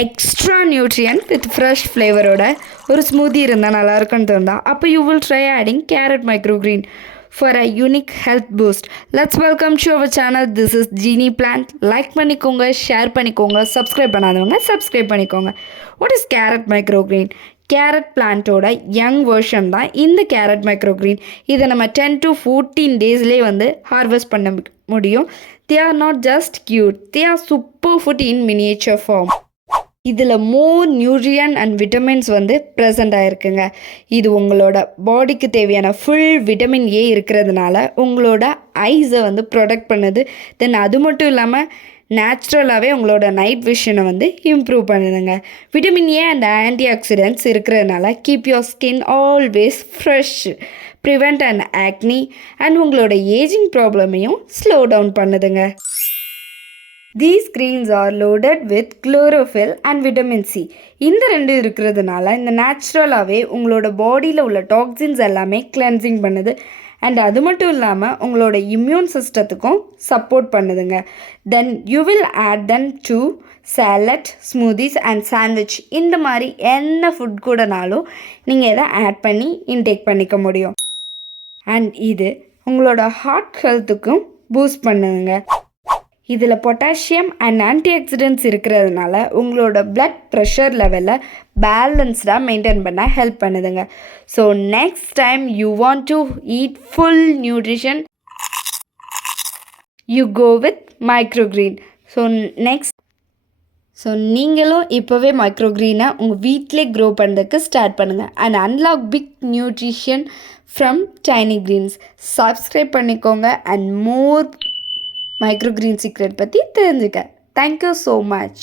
Extra nutrient with fresh ஃப்ளேவரோட ஒரு smoothie இருந்தால் நல்லாயிருக்குன்னு தோணுதா? அப்போ you will try adding carrot microgreen for a unique health boost. Let's welcome to our channel. This is Genie plant. Like பண்ணிக்கோங்க, share பண்ணிக்கோங்க, subscribe பண்ணாதவங்க subscribe பண்ணிக்கோங்க. What is carrot microgreen? Carrot பிளான்ட்டோட யங் வெர்ஷன் தான் இந்த carrot மைக்ரோக்ரீன். இதை நம்ம 10 to 14 டேஸ்லேயே harvest பண்ண முடியும். They are not just cute, they are super food in miniature form. இதில் more nutrient and vitamins present ஆகிருக்குங்க. இது உங்களோட பாடிக்கு தேவையான ஃபுல் விட்டமின் ஏ இருக்கிறதுனால உங்களோட ஐஸை ப்ரொடெக்ட் பண்ணுது. தென் அது மட்டும் இல்லாமல் நேச்சுரலாகவே உங்களோட நைட் விஷனை இம்ப்ரூவ் பண்ணுதுங்க. Vitamin A and antioxidants இருக்கிறதுனால keep your skin always fresh, prevent and acne and உங்களோட ஏஜிங் ப்ராப்ளமையும் ஸ்லோ டவுன் பண்ணுதுங்க. These greens are loaded with chlorophyll and vitamin C. இந்த ரெண்டு இருக்கிறதுனால இந்த நேச்சுரலாகவே உங்களோட பாடியில் உள்ள டாக்ஸின்ஸ் எல்லாமே கிளென்சிங் பண்ணுது. அண்ட் அது மட்டும் இல்லாமல் உங்களோட இம்யூன் சிஸ்டத்துக்கும் சப்போர்ட் பண்ணுதுங்க. Then you will add then to salad, smoothies and sandwich. இந்த மாதிரி என்ன ஃபுட் கூடனாலும் நீங்கள் இதை ஆட் பண்ணி இன்டேக் பண்ணிக்க முடியும். அண்ட் இது உங்களோட ஹார்ட் ஹெல்த்துக்கும் பூஸ்ட் பண்ணுதுங்க. இதில் பொட்டாசியம் அண்ட் ஆன்டி ஆக்சிடென்ட்ஸ் இருக்கிறதுனால உங்களோட பிளட் ப்ரெஷர் லெவலில் பேலன்ஸ்டாக மெயின்டைன் பண்ண ஹெல்ப் பண்ணுதுங்க. So next time you want to eat full nutrition, you go with microgreen. So நீங்களும் இப்போவே மைக்ரோக்ரீனை உங்கள் வீட்டிலே க்ரோ பண்ணுறதுக்கு ஸ்டார்ட் பண்ணுங்கள் and unlock big nutrition from tiny greens. Subscribe பண்ணிக்கோங்க அண்ட் மோர் மைக்ரோக்ரீன் சீக்ரெட் பற்றி தெரிஞ்சுக்க. Thank you so much.